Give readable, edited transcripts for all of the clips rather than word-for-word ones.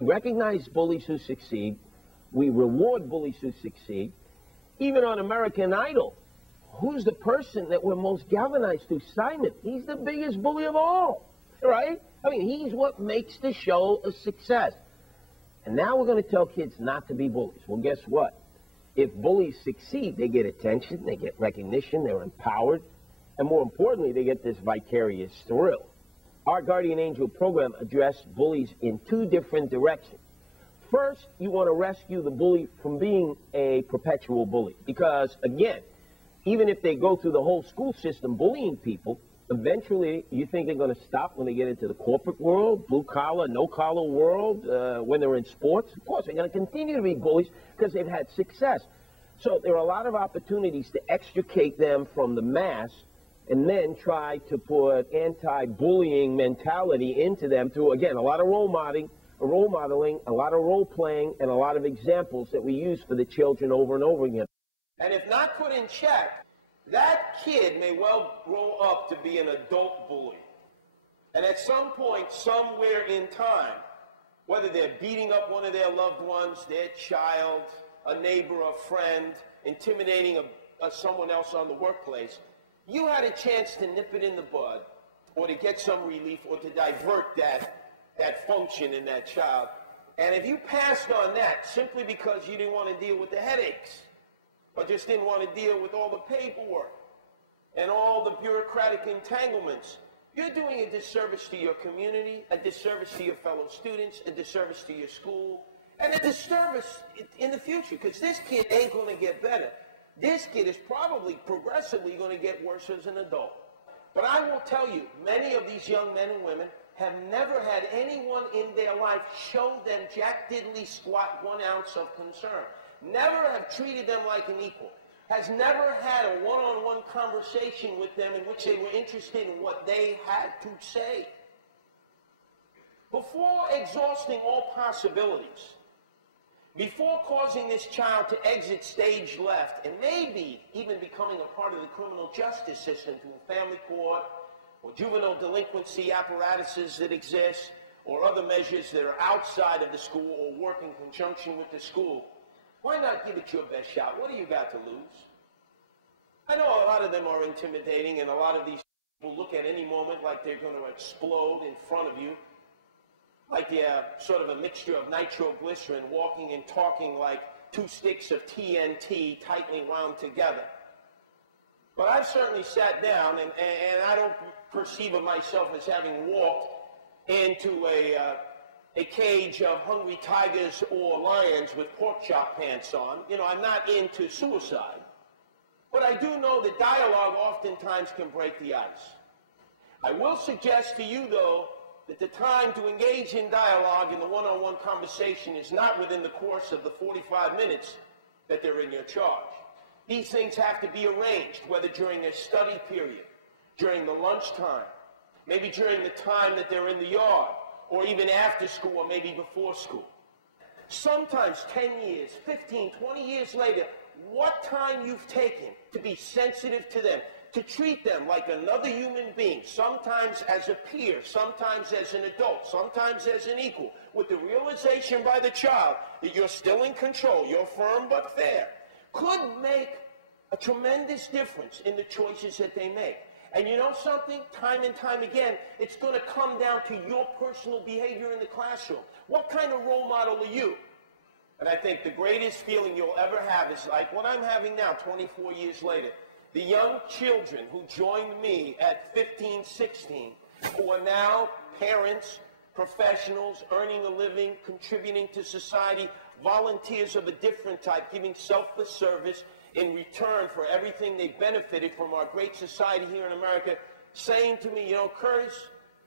recognize bullies who succeed. We reward bullies who succeed. Even on American Idol, who's the person that we're most galvanized to? Simon. He's the biggest bully of all, right? I mean, he's what makes the show a success. And now we're going to tell kids not to be bullies. Well, guess what? If bullies succeed, they get attention, they get recognition, they're empowered, and more importantly, they get this vicarious thrill. Our Guardian Angel program addressed bullies in two different directions. First, you want to rescue the bully from being a perpetual bully. Because, again, even if they go through the whole school system bullying people, eventually you think they're going to stop when they get into the corporate world, blue-collar, no-collar world, when they're in sports. Of course, they're going to continue to be bullies because they've had success. So there are a lot of opportunities to extricate them from the mass and then try to put anti-bullying mentality into them through, again, a lot of role modeling, a lot of role-playing, and a lot of examples that we use for the children over and over again. And if not put in check, that kid may well grow up to be an adult bully. And at some point, somewhere in time, whether they're beating up one of their loved ones, their child, a neighbor, a friend, intimidating someone else on the workplace, you had a chance to nip it in the bud, or to get some relief, or to divert that function in that child. And if you passed on that simply because you didn't want to deal with the headaches, or just didn't want to deal with all the paperwork and all the bureaucratic entanglements, you're doing a disservice to your community, a disservice to your fellow students, a disservice to your school, and a disservice in the future, because this kid ain't going to get better. This kid is probably progressively going to get worse as an adult. But I will tell you, many of these young men and women have never had anyone in their life show them jack diddly squat 1 ounce of concern. Never have treated them like an equal. Has never had a one-on-one conversation with them in which they were interested in what they had to say. Before exhausting all possibilities, before causing this child to exit stage left and maybe even becoming a part of the criminal justice system through a family court or juvenile delinquency apparatuses that exist or other measures that are outside of the school or work in conjunction with the school, why not give it your best shot? What do you got to lose? I know a lot of them are intimidating, and a lot of these people look at any moment like they're going to explode in front of you, like they're sort of a mixture of nitroglycerin, walking and talking like 2 sticks of TNT tightly wound together. But I've certainly sat down, and I don't perceive of myself as having walked into a cage of hungry tigers or lions with pork chop pants on. You know, I'm not into suicide. But I do know that dialogue oftentimes can break the ice. I will suggest to you, though, that the time to engage in dialogue in the one-on-one conversation is not within the course of the 45 minutes that they're in your charge. These things have to be arranged, whether during a study period, during the lunchtime, maybe during the time that they're in the yard, or even after school, or maybe before school. Sometimes 10 years, 15, 20 years later, what time you've taken to be sensitive to them, to treat them like another human being, sometimes as a peer, sometimes as an adult, sometimes as an equal, with the realization by the child that you're still in control, you're firm but fair, could make a tremendous difference in the choices that they make. And you know something? Time and time again, it's going to come down to your personal behavior in the classroom. What kind of role model are you? And I think the greatest feeling you'll ever have is like what I'm having now, 24 years later. The young children who joined me at 15, 16, who are now parents, professionals, earning a living, contributing to society, volunteers of a different type, giving selfless service in return for everything they benefited from our great society here in America, saying to me, you know, Curtis,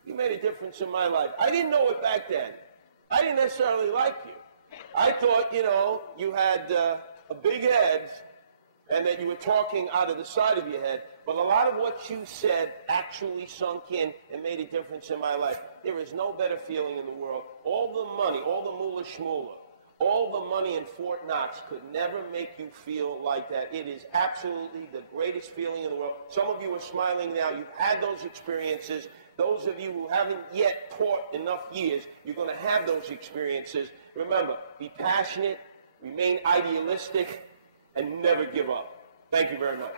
you made a difference in my life. I didn't know it back then. I didn't necessarily like you. I thought, you know, you had a big head and that you were talking out of the side of your head. But a lot of what you said actually sunk in and made a difference in my life. There is no better feeling in the world. All the money, all the moolah shmoolah, all the money in Fort Knox could never make you feel like that. It is absolutely the greatest feeling in the world. Some of you are smiling now. You've had those experiences. Those of you who haven't yet taught enough years, you're going to have those experiences. Remember, be passionate, remain idealistic, and never give up. Thank you very much.